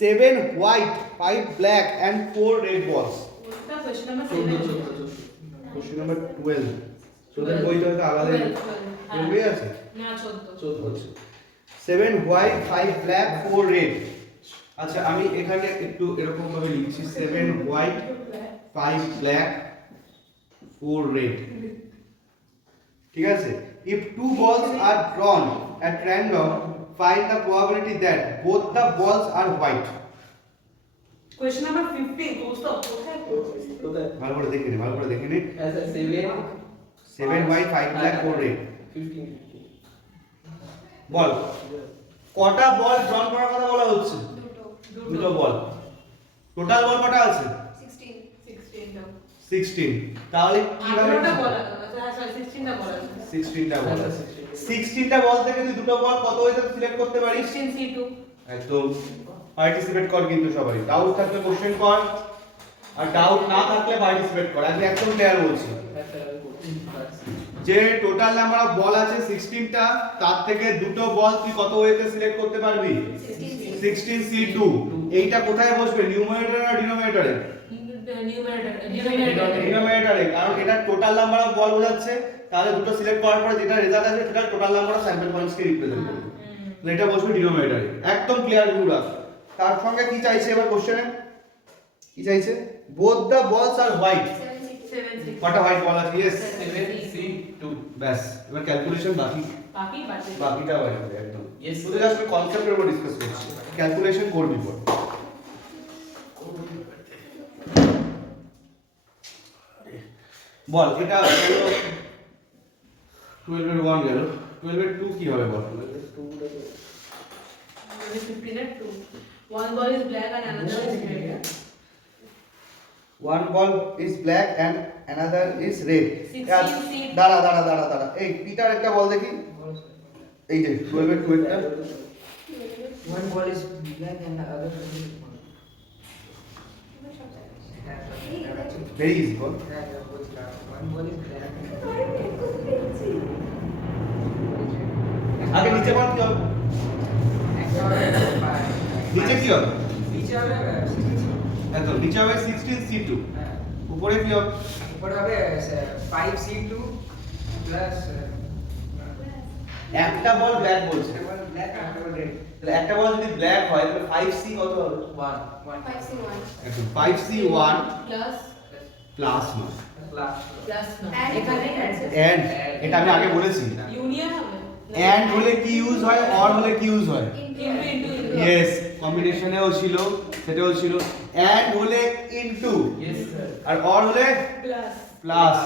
7 white, 5 black and 4 red balls. ওটা কোশ্চেন নাম্বার 7 Question number 12. তোদের বইটা হয়তো আলাদা বই আছে? না 14 14 7 white, 5 black, 4 red. আচ্ছা আমি এখানে একটু এরকম ভাবে লিখছি 7 white, 5 black, 4 red. ঠিক আছে? If two balls are drawn at random, find the probability that both the balls are white. Question number 15 দোস্ত কোথায় কোথায় ভালো করে দেখে নে, ভালো করে দেখে নে। ऐसा 7 7 white, 5 black, 4 red. 15 বল কটা বল ড্রন করার কথা বলা হচ্ছে? দুটো বল। টোটাল বল কটা আছে? 16 16টা 16। তাহলে কিভাবে 18টা বল আছে হ্যাঁ সরি 16টা বল আছে 16টা বল আছে। 16টা বল থেকে তুই দুটো বল কত হয়েছে সিলেক্ট করতে পারিস? 16C2 একদম পার্টিসিপেট কর কিন্তু সবাই। ডাউট থাকলে কোশ্চেন কর আর ডাউট না থাকলে পার্টিসিপেট কর। আমি একদম ক্লিয়ার বলছি যে টোটাল নাম্বার অফ বল আছে 16টা, তার থেকে দুটো বল তুই কত ওয়েতে সিলেক্ট করতে পারবি? 16C2। এইটা কোথায় বসবে, নিউমারেটরে না ডিনোমিনেটরে? ডিনোমিনেটরে, কারণ এটা টোটাল নাম্বার অফ বল বোঝাচ্ছে। তাহলে দুটো সিলেক্ট করার পরে যেটা রেজাল্ট আসবে সেটা total number of sample points K represent করবে। তাহলে এটা বসবে ডিনোমিনেটরে। একদম ক্লিয়ার ভিউ রাখ। তার সঙ্গে কি চাইছে এবার কোশ্চেনে? কি চাইছে? বোথ দ্য বলস আর হোয়াইট। 7C কটা হোয়াইট বল আছে? ইয়েস। 7C2 ব্যাস, এবার ক্যালকুলেশন বাকিটা হয়ে যাবে একদম। Yes, শুধু জাস্ট কনসেপ্টের উপর ডিসকাস করছি, ক্যালকুলেশন করবি পর। বল এটা হলো 12 এর 1 গেল, 12 এর 2 কি হবে বল? 15 at 2 one ball is black and another is red one ball is black and another is red 16 seed. দাঁড়া এই পিটার একটা বল দেখি এই যে 12 এর 2 টা One ball is black and the other is one. Very easy ball One ball is black. আগে নিচে বল কি হবে নিচে কি হবে নিচে হবে একদম নিচে হবে 16C2 উপরে কি হবে উপরে হবে 5C2 প্লাস একটা বল ব্ল্যাক বলছে ব্ল্যাক আর রেড তাহলে একটা বল যদি ব্ল্যাক হয় তাহলে 5C কত হবে 1 একদম 5C1 প্লাস প্লাস নয় প্লাস প্লাস না And এখানে আছে এন্ড এটা আমি আগে বলেছি ইউনিয়ন হবে এন্ড হলে কি ইউজ হয় অর হলে কি ইউজ হয় ইনটু ইয়েস কম্বিনেশনেও ছিল সেটাও ছিল এন্ড হলে ইনটু ইয়েস স্যার আর অর হলে প্লাস প্লাস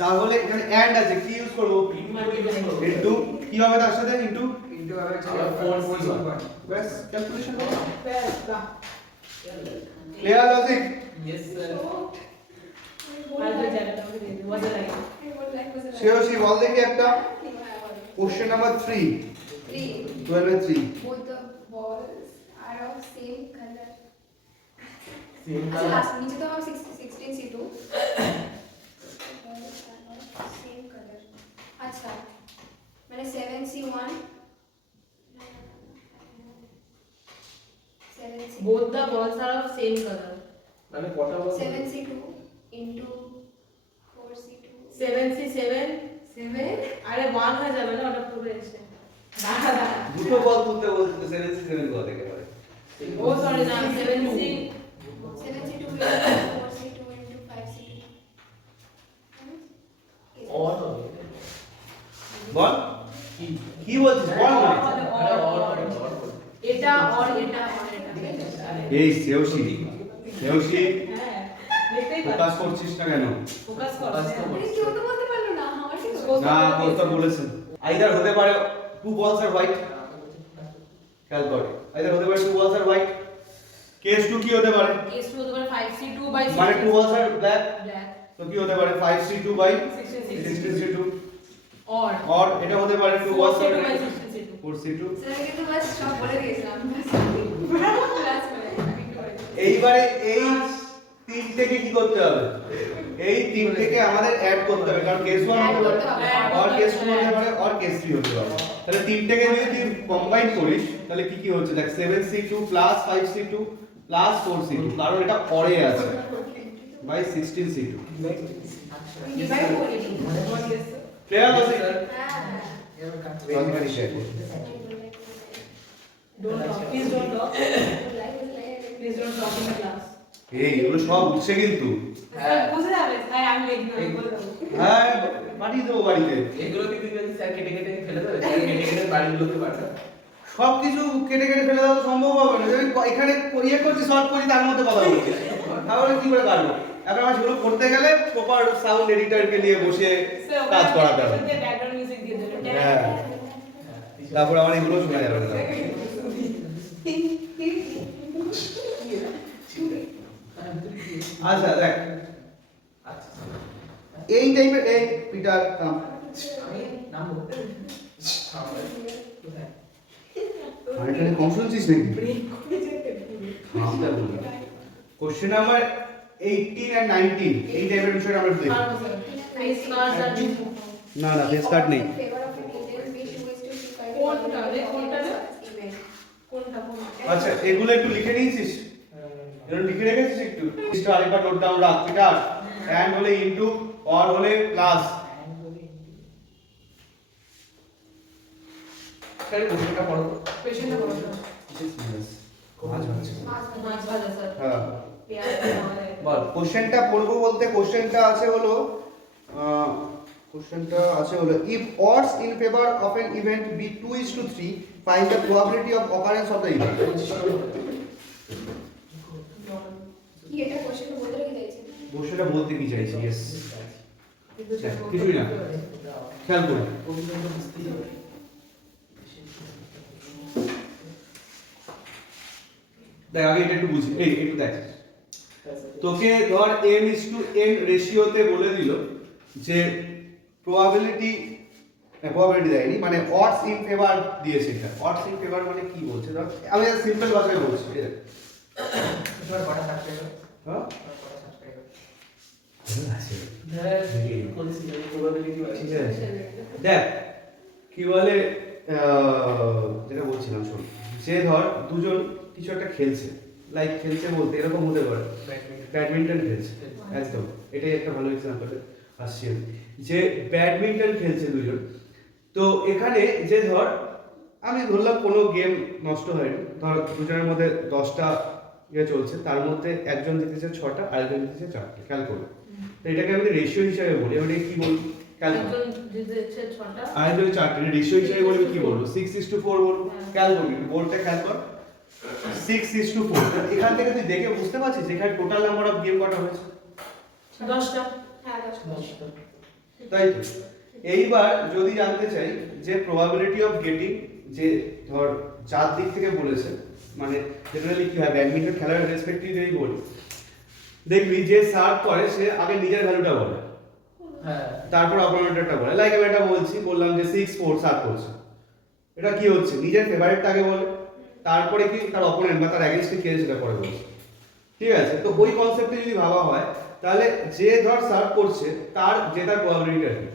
তাহলে এখানে এন্ড আছে কি ইউজ করব ইনটু কি হবে তার সাথে ইনটু ইনটু হবে 4C1 ব্যাস ক্যালকুলেশন হবে প্লাস বাহ ক্লিয়ার লজিক ইয়েস স্যার আর দুই জায়গাটা আমাকে দিয়ে দিন মজা লাগে শ্রেয়সী বল দেখি একটা কোশ্চেন নাম্বার 3 12 এর 3 Both the balls are of same color. Same अच्छा लास्ट नीचे तो हम 16C2 balls are of same color. अच्छा मैंने 7C1 7C both the balls are of same color মানে কটা বল 7C2 into 4C2 7C7 আরে 1 হয়ে যাবে না ওটা পুরো এসে দাঁড়া দুটো বল তুলতে বলতে 7C7 কত থেকে পারে ও সরি না 7C 7C2 into 4C2 into 5C2 और হবে বল কি বলছিস বল না আরে और এটা और এটা এই শ্রেয়সী হ্যাঁ দেখতেই ফোকাস পাচ্ছি করছিস না কেন ফোকাস কর Focus তো अरे क्यों तो बोलते पारलो ना আমার কি না কোস্তা বলেছেন আইদার হতে পারে টু বলস আর হোয়াইট খেয়াল কর আইদার হতে পারে টু বলস আর হোয়াইট কেস 2 কি হতে পারে কেস টু হতে পারে 5C2 বাই মানে টু বলস আর ব্ল্যাক ব্ল্যাক তো কি হতে পারে 5C2 বাই 16C2 16C2 और और এটা হতে পারে টু বলস আর 4C2 by 16C2 4C2 sir কিন্তু বাস সব বলে দিয়েছিলাম ক্লাস করে এইবারে এই তিনটেকে কি করতে হবে এই তিনটেকে আমাদের অ্যাড করতে হবে কারণ কেস 1 হতে পারে আর কেস 2 হতে পারে আর কেস 3 হতে পারে তাহলে তিনটেকে যদি তুই কম্বাইন করিস তাহলে কি কি হচ্ছে দেখ 7C2 5C2 4C2 কারণ এটা পরে আছে বাই 16C2 ডিভাইড করে ক্লিয়ার আছে হ্যাঁ logically share don't talk please don't talk please don't talk in class এই এগুলো সব উঠছে কিন্তু স্যার বুঝে যাবে আই এম লেট না বলে দাও হ্যাঁ পাঠিয়ে দেবো বাড়িতে এগুলো কি তুই যদি স্যার কেটে কেটে ফেলে দেবে স্যার কেটে কেটে বাড়িগুলোতে পাঠাবে সব কিছু কেটে কেটে ফেলে দেওয়া তো সম্ভব হবে না যদি এখানে ইয়ে করছি শর্ট করছি তার মধ্যে কথা বলছি তাহলে কি করে কাটবো এখন আমার সেগুলো করতে গেলে প্রপার সাউন্ড এডিটরকে নিয়ে বসে কাজ করাতে হবে ব্যাকগ্রাউন্ড মিউজিক দিয়ে দেবেন হ্যাঁ তারপর আমার এগুলো শোনা যাবে না আচ্ছা দেখ আচ্ছা এই টাইপের এই পিটার আমি নাম বলতে কোথায় মানে এখানে কম শুনছিস নাকি কোশ্চেন নাম্বার 18 and 19 এই টাইপের বিষয়টা আমরা একটু দেখি ফেস কার্ডস আর না না ফেস কার্ড নেই কোনটা রে কোনটা রে কোনটা আচ্ছা এগুলো একটু লিখে নিয়েছিস এগুলো লিখে রেখেছিস একটু লিস্টটা আরেকবার নোট ডাউন রাখ পিটার এন্ড হলে ইনটু অর হলে প্লাস স্যার কোশ্চেনটা পড়ো পেশেন্টটা বলো মাছ আছে মাছ ভাজা স্যার হ্যাঁ পেঁয়াজ আমারে বল কোশ্চেনটা পড়বো বলতে কোশ্চেনটা আছে হলো if odds in favor of an event be 2:3 find the probability of occurrence of the event কি এটা কোশ্চেন বলতে রেখে দিয়েছি কোশ্চেনটা বলতে কি চাইছি यस কিছুই না খেয়াল করুন দেখ আগে এটা একটু বুঝি এই একটু দেখ তোকে ধর m/n রেশিওতে বলে দিল যে প্রবাবিলিটি দেয়নি, মানে odds in favor দিয়েছে। এটা odds in favor মানে কি বলছে, ধর আমি সিম্পল ভাষায় বলছি, ঠিক আছে? তোমার কটা সাবস্ক্রাইবার? হ্যাঁ কটা সাবস্ক্রাইবার? আছে হ্যাঁ, কোন সিজন প্রবাবিলিটি আছে? ঠিক আছে। দেখ কি বলে, যেটা বলছিলাম শোন, যে ধর দুজন কিছু একটা খেলছে, লাইক খেলছে বলতে এরকম হতে পারে ব্যাডমিন্টন খেলছে, একদম এটাই একটা ভালো এক্সাম্পল আসছে, যে ব্যাডমিন্টন খেলছে দুজন। তো এখানে যে ধর আমি ধরলাম কোনো গেম নষ্ট হয়নি, ধর দুজনের মধ্যে 10টা ইয়ে চলছে, তার মধ্যে একজন জিতেছে 6টা আর একজন জিতেছে 4টে, খেয়াল করবে। তো এটাকে আমি রেশিও হিসাবে বলি, আমি কি বলবো, খেয়াল করবে, একজন জিতেছে 6টা আর একজন 4টে, রেশিও হিসাবে বলবো কি বলবো, 6:4 বলবো। খেয়াল করবি, বোর্ডটা খেয়াল কর, 6:4। এখান থেকে তুই দেখে বুঝতে পারছিস এখানে টোটাল নাম্বার অফ গেম কটা হয়েছে, 10টা। হ্যাঁ 10টা। তাই তো। এইবার যদি জানতে চাই যে প্রবাবিলিটি অফ গেটিং, যে ধর চার দিক থেকে বলেছে, মানে জেনারেলি কি হয় ব্যাডমিন্টন খেলার রেসপেক্টিভলি বলি, দেখবি যে সার্ভ করে সে আগে নিজের ভ্যালুটা বলে, হ্যাঁ, তারপর অপোনেন্টেরটা বলে। লাইক আমি এটা বললাম যে 6-4 সার্ভ করছে, এটা কি হচ্ছে, নিজের ফেভারিটটা আগে বলে, তারপরে কি তার অপোনেন্ট বা তার অ্যাগেইনস্টে কে সেটা পরে বলছে, ঠিক আছে? তো ওই কনসেপ্টে যদি ভাবা হয় তাহলে যে ধর সার্ভ করছে তার জেতার প্রবাবিলিটিটা কি,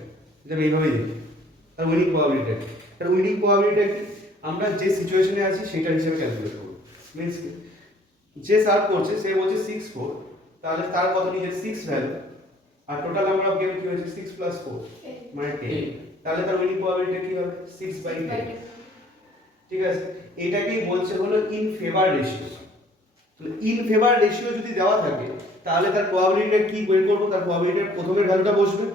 যেটা আমি এইভাবেই দেখি, তার উইনিং প্রবাবিলিটিটা কি, তার উইনিং প্রবাবিলিটিটা কি আমরা যে সিচুয়েশনে আছি সেটার হিসেবে ক্যালকুলেট করব। মিন্স যে সার্ভ করছে সে বলছে 6-4, তাহলে তার কত নিজের 6 ভ্যালু, আর টোটাল নাম্বার অফ গেম কি হয়েছে 6 + 4 মানে 10, তাহলে তার উইনিং প্রবাবিলিটি কি হবে 6/10, ঠিক আছে? এটাকেই বলছে হলো in favour ratio. In favour ratio যদি দেওয়া থাকে তাহলে তার প্রবাবিলিটিটা কি বের করব, তার প্রবাবিলিটির প্রথমের ভ্যালুটা বসবে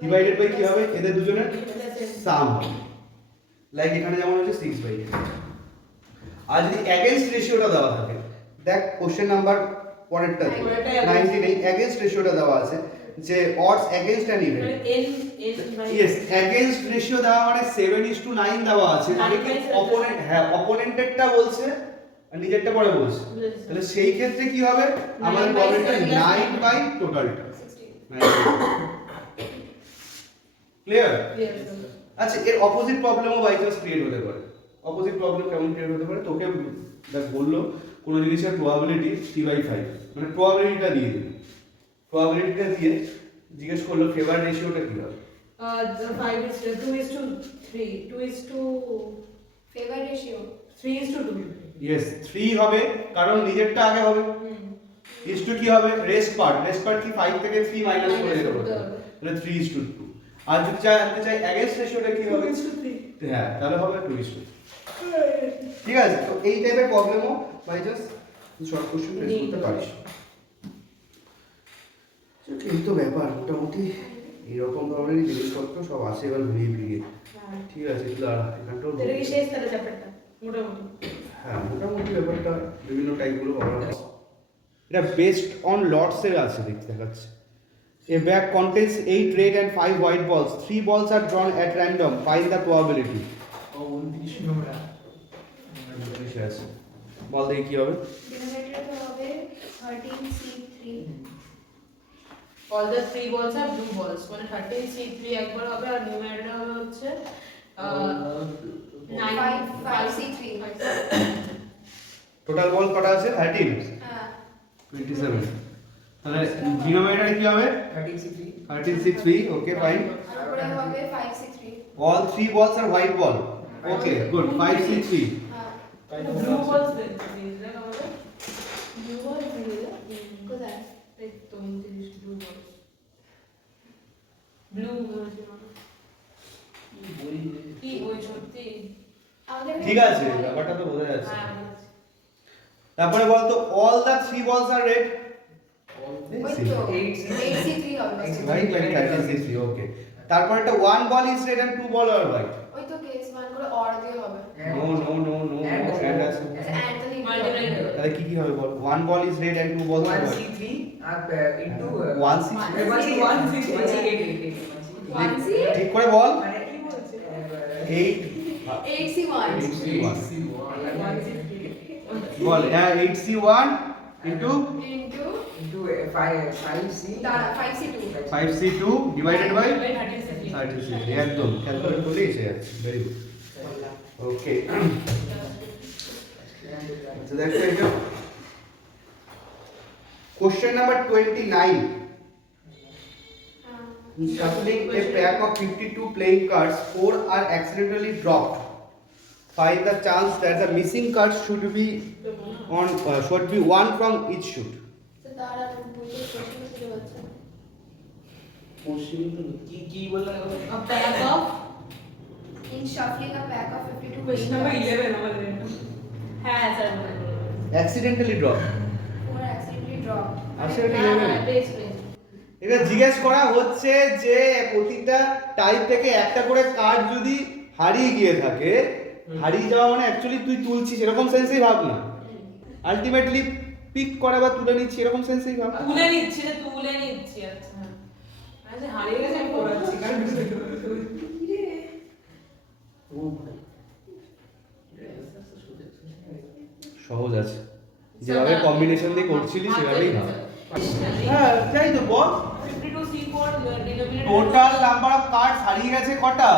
ডিভাইডেড বাই কি হবে, এদের দুজনের সাম, লাইক এখানে যেমন হচ্ছে 6/10। আর যদি অ্যাগেইনস্ট রেশিওটা দেওয়া থাকে, দেখ কোশ্চেন নাম্বার পরেরটা 19 অ্যাগেইনস্ট রেশিওটা দেওয়া আছে যে odds against an event, yes against ratio দেওয়া মানে 7:9 দেওয়া আছে, মানে কি অপোনেন্ট, হ্যাঁ অপোনেন্টেরটা বলছে আর নিজেরটা পরে বলছে, তাহলে সেই ক্ষেত্রে কি হবে আমাদের প্রবলেমটা 9 বাই টোটালটা ক্লিয়ার। আচ্ছা এর অপোজিট প্রবলেমও বাই চান্স ক্রিয়েট হতে পারে। অপোজিট প্রবলেম কেমন ক্রিয়েট হতে পারে, তোকে দেখ বললো কোনো জিনিসের প্রবাবিলিটি 3/5, মানে প্রবাবিলিটিটা দিয়ে দিল, প্রবাবিলিটিটা দিয়ে জিজ্ঞেস করলো ফেভার রেশিওটা কি হবে, 2:3 ফেভার রেশিও 3:2 ইয়েস 3 হবে কারণ নিজেরটা আগে হবে, ইসটু কি হবে রেস্ট পার্ট কি 5 থেকে 3 মাইনাস করে দিতে হবে, তাহলে 3:2। আর যদি জানতে চাই অ্যাগেইনস্ট রেশিওটা কি হবে, 2:3 হ্যাঁ তাহলে হবে 2:3। ঠিক আছে, তো এই টাইপের প্রবলেমও by just short question face করতে পারিস। এই তো ব্যাপার, মোটামুটি এরকম ধরনেরই জিনিসপত্র সব আছে এবার ঘুরিয়ে, ঠিক আছে? এগুলো আর এখানটাও এটা কি শেষ তাহলে চ্যাপ্টারটা মোটামুটি? হ্যাঁ মোটামুটি ব্যাপারটা বিভিন্ন টাইপগুলো করা হয়। এটা বেসড অন লটস এর আছে, দেখতে দেখাচ্ছে। A bag contains 8 red and 5 white balls. 3 balls are drawn at random. Find the probability. ও 29 নোংরা। বল দেখি কি হবে। ডিনোমিনেটরে হবে 13C3 All the 3 balls are blue balls, মানে 13C3 একবার হবে আর নিউমারেটর হবে হচ্ছে 5C3 টোটাল বল কটা আছে 13 হ্যাঁ 27। তাহলে ডিনোমিনেটরে কি হবে 13C3 13C3, ওকে ফাইন। আর উপরে হবে 5C3 All 3 balls are white ball. Okay, good. 5C3. হ্যাঁ blue balls দেখ আমাদের blue balls দিয়ে কোথায় এই তো 29 blue balls blue কি বই সত্যি আমাদের ঠিক আছে, ব্যাপারটা তো বোঝা যাচ্ছে। হ্যাঁ তারপরে বলতো all the 3 balls are red. ওই তো 8C3 হবে Right, like 13C3, okay. তারপর একটা 1 ball is red and 2 ball are white. ওই তো কেস মান করে অর দিয়ে হবে No, and আছে। আচ্ছা এন্ড তো Multiply করো। তাহলে কি হবে বল? 1 ball is red and 2 balls are white. 1C3 R into 1C3 1C ঠিক করে বল। মানে কি বলছে 8 8C1 বল, হ্যাঁ 8C1 into into into 5c দাঁড়া 5c2 5c2 ডিভাইডেড বাই 36 33 একদম ক্যালকুলেট করলে এসে যাচ্ছে ভেরি গুড ওকে আচ্ছা দেখো এটা question number 29 In shuffling a pack of 52 playing cards, 4 are accidentally dropped. Find the chance that the missing cards should be one from each shoot. তো দাঁড়া বুঝে প্রশ্ন শুরু হচ্ছে কোশ্চেন তো কি বললা A pack of in shuffling a pack of 52 question number 11 আমাদের হ্যাঁ sir Accidentally dropped. 4 accidentally drop Accidentally হ্যাঁ 11. বেশ বেশ এটা জিজ্ঞেস করা হচ্ছে যে প্রতিটা টাইপ থেকে একটা করে কার্ড যদি হারিয়ে গিয়ে থাকে হারিয়ে যাওয়া মানে অ্যাকচুয়ালি তুই তুলছিস এরকম সেন্সেই ভাব না আলটিমেটলি পিক করা বা তুলে নিচ্ছি এরকম সেন্সেই ভাব তুলে নিচ্ছি আচ্ছা আচ্ছা হারিয়ে গেছে আমি পড়াচ্ছি কারণ ও ভাই সহজ আছে যেভাবে কম্বিনেশন দিয়ে করছিলি সেভাবেই ভাব হ্যাঁ তাই তো বল 52C4 denominator total number of cards হারিয়ে গেছে কটা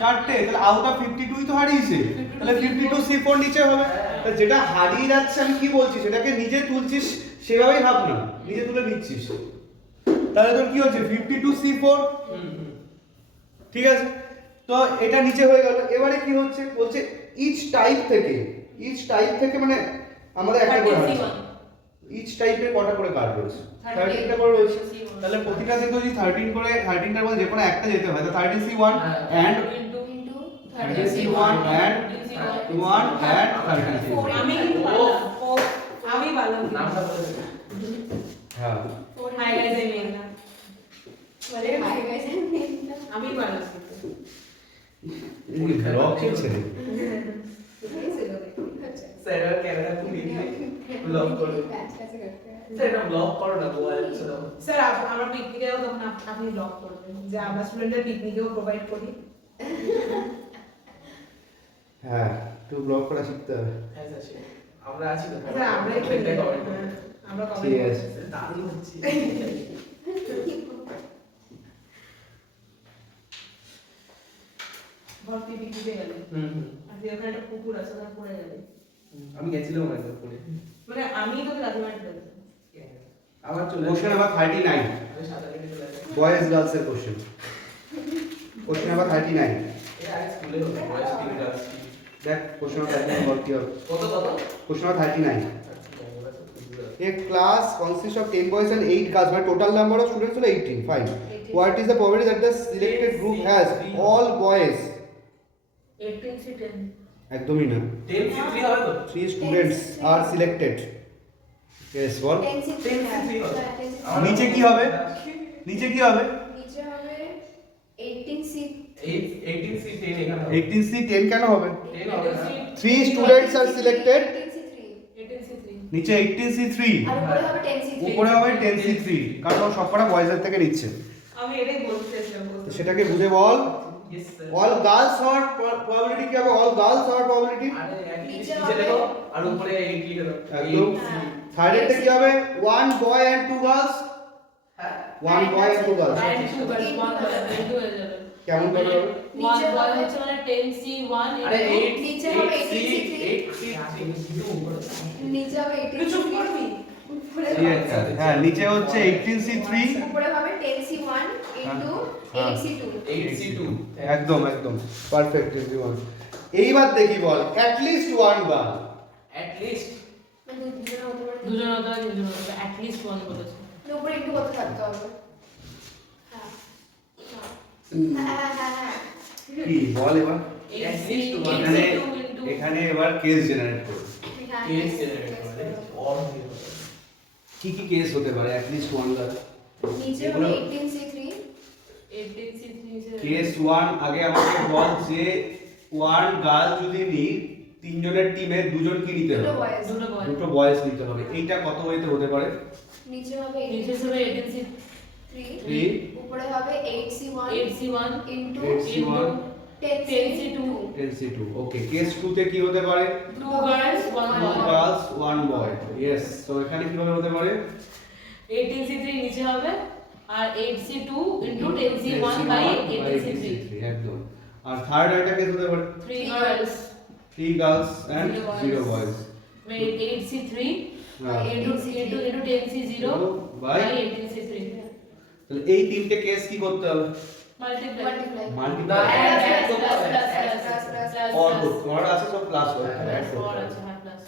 চারটে তাহলে আউট অফ 52 তো হারিয়েছে তাহলে 52C4 নিচে হবে তাহলে যেটা হারিয়ে যাচ্ছে আমি কি বলছি সেটাকে নিজে তুলছিস সেভাবেই ভাব না নিজে তুলে নিচ্ছিস তাহলে তোর কি হচ্ছে 52C4 ঠিক আছে তো এটা নিচে হয়ে গেল এবারে কি হচ্ছে বলছে ইচ টাইপ থেকে মানে আমাদের একটা করে আছে ইচ টাইপের কটা করে কার্ড রয়েছে 13টা করে রয়েছে তাহলে প্রতিটা থেকে যদি 13 করে 13টার মধ্যে যে কোনো একটা যেতে হয় তাহলে 13C1 and into 13C1 and 1 and 13C1 আমি ভালো নামটা বলে হ্যাঁ হাই গাইস আমি না বলে হাই গাইস আমি ভালো এই ব্লগ চলছে রে স্যার ক্যামেরা খুলে দিয়ে ব্লগ করো স্যার এটা ব্লগ করো না গোয়া যাচ্ছে না স্যার আমরা পিকনিকেও তখন আপনি ব্লগ করবেন যে আমরা স্টুডেন্টদের পিকনিকেও প্রোভাইড করি হ্যাঁ একটু ব্লগ করা শিখতে হবে হ্যাঁ স্যার আমরা আছি তো স্যার আমরাই খেলতে খেলি হবে আমরা ঠিক কমেন্ট আছে। দারুণ হচ্ছে ভর্তি পিকনিকে গেলে আর তুই ওখানে একটা পুকুর আছে ওখানে পড়ে গেলে আমি গেছিলাম একবার পরে মানে আমি তোকে রাজমাট বলছি আবার চলে কোশ্চেন নাম্বার 39 আমি সাঁতার কেটে চলে আসি বয়েজ গার্লস এর কোশ্চেন কোশ্চেন নাম্বার 39 এটা আগে স্কুলে হতো বয়স 3 ক্লাস দেখ কোশ্চেন নাম্বার 39 বল কি হবে কত question number 39 A class consists of 10 boys and 8 girls. My total number of students is 18. Fine. What is the probability that the selected group has all boys? 18 10 একদমই না 10 3 হবে তো 3 students are selected. Yes, ball 10c3 নিচে কি হবে নিচে কি হবে নিচে হবে 18c 18 C 10 এখানে 18C 10 কেন হবে 10 হবে না 3 students are selected 18c3 18C3 নিচে 18C3 আর উপরে হবে 10c3 উপরে হবে 10C3 কারণ ও সবকটা বয়েজের থেকে নিচ্ছে আমি এটাই বলতে চাইছিলাম তো সেটাকে বুঝে বল yes sir all girls or probability কি হবে all girls or probability আরে নিচে নিচে হবে দেখো আর উপরে 8 লিখে দাও একদম থার্ড এর কি হবে one boy and 2 girls হ্যাঁ one boy and 2 girls and 2 girls 1 boy and 2 হয়ে যাবে কেমন করে হবে 1 boy হচ্ছে মানে 10C1 আরে 8 নিচে হবে 8 নিচে হবে তুই চুপ 18c3 করবি উপরে ঠিক আছে হ্যাঁ নিচে হচ্ছে 18C3 উপরে হবে 10c1 into 8c2 8C2 একদম পারফেক্ট এভরিওয়ান এইবার দেখি বল at least one girl at least দুজনে হতে পারে দুজন হতে at least 1 বলেছে উপরে একটু কত থাকতে হবে হ্যাঁ হ্যাঁ কি বল এবার At least one. এখানে এখানে এবার কেস জেনারেট করব কেস জেনারেট করে অর কি কি কেস হতে পারে at least one girl নিচে হবে 18c3 18C3 কেস 1 আগে আমাকে বল যে ওয়ান গার্ল যদি নি তিনজনের টিমে দুজন কি নিতে দুটো হবে বয়েজ দুটো boy দুটো বয়েজ নিতে হবে এইটা কত ওয়েতে হতে পারে নিচে হবে নিচে হবে 18C3 3 উপরে হবে 8c1 8C1 into 8C1 10c2 NC2 ওকে কেস 2 তে কি হতে পারে 2 girls 1 2 boy girls 1 boy yes তো এখানে কিভাবে হতে পারে 18C3 নিচে হবে আর 8C2 into 10C1 by 18C3 একদম আর থার্ড আইটা কেস হতে পারে 3 girls 3 girls and Zero 0 boys wait 8C3 হ্যাঁ। into 10C0 by by 18C3 তাহলে এই তিনটে কেস কি করতে হবে multiply multiply multiply or or আছে সব প্লাস হবে অ্যাড করতে or হবে। আচ্ছা হ্যাঁ প্লাস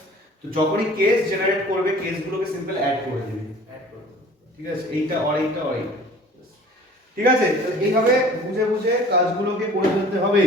তো যখনই কেস জেনারেট করবে কেসগুলোকে সিম্পল অ্যাড করে দিবে অ্যাড করতে হবে। ঠিক আছে এইটা আর এইটা আর এইটা ঠিক আছে তো এইভাবে বুঝে বুঝে কাজগুলোকে করে ফেলতে হবে